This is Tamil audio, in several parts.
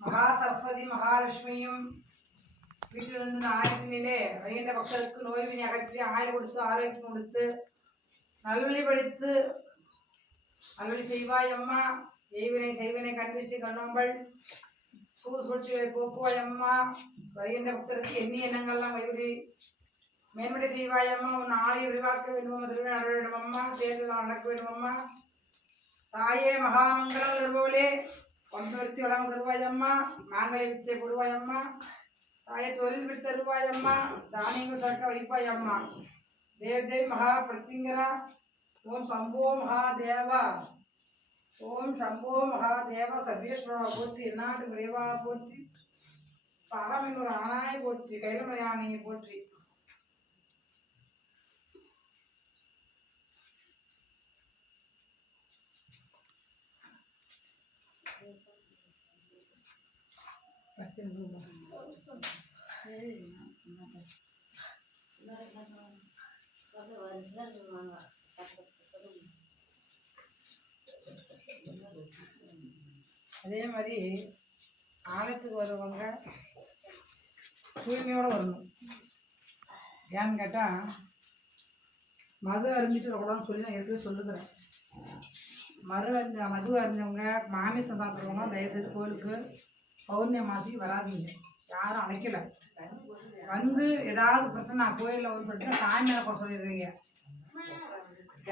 மகா சரஸ்வதி மகாலட்சுமியும் வீட்டிலிருந்து ஆயிரத்திலே வைகுண்ட பக்தருக்கு நோய்வினை அகற்றி ஆயுள் கொடுத்து ஆரோக்கியம் கொடுத்து நல்வழி படித்து நல்வழி செய்வாயம்மா. எய்வினை செய்வினை கண்விச்சு கண்ணோம்பல் சூழ்ச்சிகளை போக்குவாயம்மா. வைகுண்ட பக்தருக்கு எண்ணி எண்ணங்கள்லாம் வைகுடி மேன்மடை செய்வாயம்மா. உன் ஆலய விரிவாக்க வேண்டுமம்மா. திருவிழா நட வேண்டுமம்மா. தேர்தல் நடக்க வேண்டுமம்மா. தாயே மகாமங்கலம் வருவோலே வம்சவர்த்தி வளம் தருவாயம்மா. மாங்கலை பிச்சை போடுவாயம்மா. தாயை தொழில் விட்டு தருவாயம்மா. தானியங்கள் சரக்க வைப்பாயம்மா. தேவதேவி மகா பிரத்திங்கரா. ஓம் சம்போ மகாதேவா. ஓம் சம்போ மகாதேவா. சர்வேஸ்வரா போற்றி. எந்நாட்டு விரைவா போற்றி. பரமென்னொரு ஆனாய் போற்றி. கைலமலையானையை போற்றி. அதே மாதிரி ஆலயத்துக்கு வருவாங்க தூய்மையோடு வரணும். ஏன்னு கேட்டால் மது அருந்திட்டு வரக்கூடாதுன்னு சொல்லி நான் ஏற்கனவே சொல்லுகிறேன். மது அறிஞ்சவங்க மாமிசம் சாப்பிட்றவங்க தயவுசெய்து கோயிலுக்கு பௌர்ணமாசிக்கு வராதிங்க. யாரும் அழைக்கலை. வந்து ஏதாவது பிரச்சனை நான் கோயிலில் வந்து சொல்லிட்டு சாமி மேலே போக சொல்லிடுறீங்க.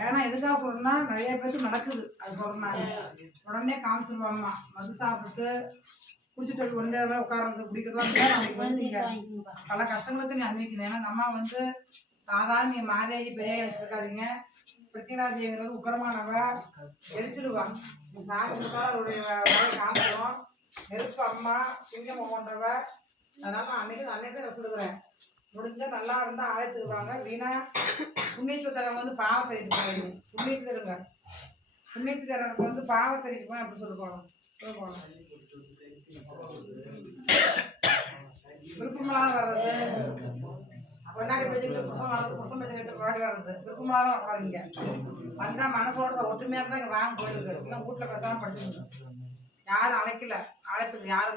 ஏன்னா எதுக்காக சொல்லணும்னா நிறைய பேருக்கு நடக்குது. அது சொல்கிறாங்க உடனே காமிச்சிருவாங்கம்மா. மது சாப்பிட்டு குடிச்சிட்டு ஒன்றே உட்காரது குடிக்கிறதா நாளைக்கு வந்து நீங்கள் பல கஷ்டங்களுக்கு நீ அனுபவிக்கணும். ஏன்னா நம்ம வந்து சாதாரண நீ மாதேவி பெரிய வச்சுருக்காதீங்க. பிருத்திவிராஜிங்கிறது உக்கரமானவ எரிச்சிடுவா. சாமி கொடுத்தா அவருடைய வேலை காமிச்சிடும். நெருப்பு அம்மா சிங்கம் போன்றவ. அதனால நான் அன்னைக்கு சொல்லுகிறேன். முடிஞ்சால் நல்லா இருந்தால் ஆழத்துக்குவாங்க. வீணா புண்ணியத்து தரவங்க வந்து பாவத்தறிட்டு போயிடுங்க. புண்ணியத்து தருங்க. புண்ணியத்து தரவங்க வந்து பாவத்தறிட்டு போய் அப்படி சொல்ல போகணும். விருப்பமெல்லாம் வர்றது முன்னாடி வச்சுக்கிட்டு புசம் வச்சுக்கிட்டு பாடி வர்றது விருப்பமாக தான் வராதிங்க. வந்தால் மனசோட ஒற்றுமையாக தான் இங்கே வாங்க போயிருக்கு. இல்லை வீட்டில் பேசாமல் படிச்சுங்க. யாரும் அழைக்கல. ஆழத்துக்கு யாரும்